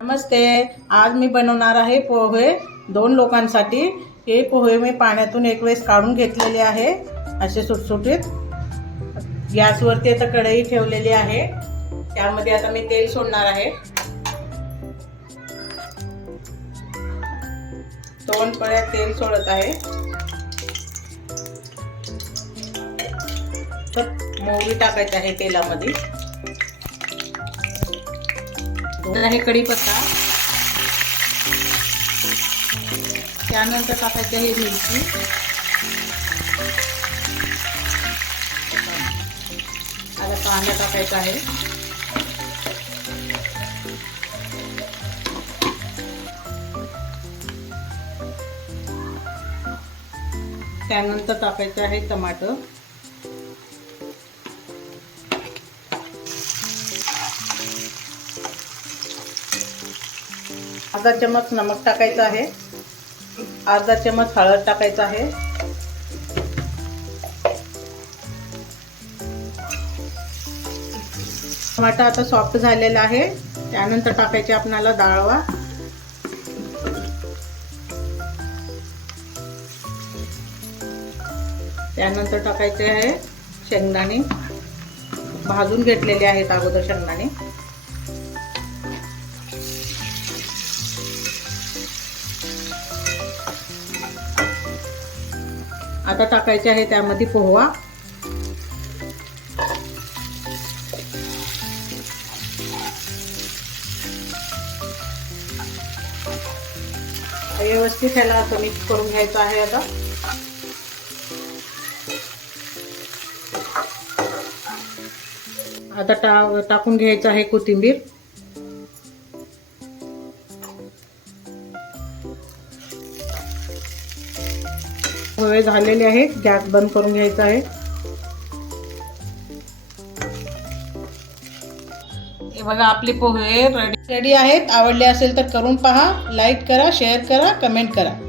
नमस्ते. आज मी बनवणार आहे पोहे दोन लोकांसाठी. हे पोहे मी पाण्यातून एक वेळेस काढून घेतलेले आहे असे सुटसुटीत. गॅसवरती आता कढई ठेवलेली आहे. त्यामध्ये आता मी तेल सोडणार आहे. दोन पळ्या तेल सोडत आहे. तर मोहरी टाकायची आहे तेलामध्ये. टाकतो हे कढीपत्ता. त्यानंतर टाकायची आहे मिरची. आता कांदा टाकायचा आहे. त्यानंतर टाकायचं आहे टमाटर. अर्धा चमच नमक टाकायचं आहे. अर्धा चमच हळद टाकायचं आहे. टमाटा आता सॉफ्ट झालेला आहे. त्यानंतर टाकायचे आपणाला डाळवा. त्यानंतर टाकायचे आहे शेंगदाणे. भाजून घेतलेले आहेत अगोदर शेंगदाणे. आता टाकायचे आहे त्यामध्ये पोहा व्यवस्थित ह्याला असं मिक्स करून घ्यायचं आहे आता. आता टा टाकून घ्यायचं आहे कोथिंबीर. पोहे झालेले आहे गॅस बंद करून घ्यायचा आहे. हे बघा आपले पोहे रेडी रेडी आहेत. आवडले असेल तर करून पहा. लाईक करा शेअर करा कमेंट करा.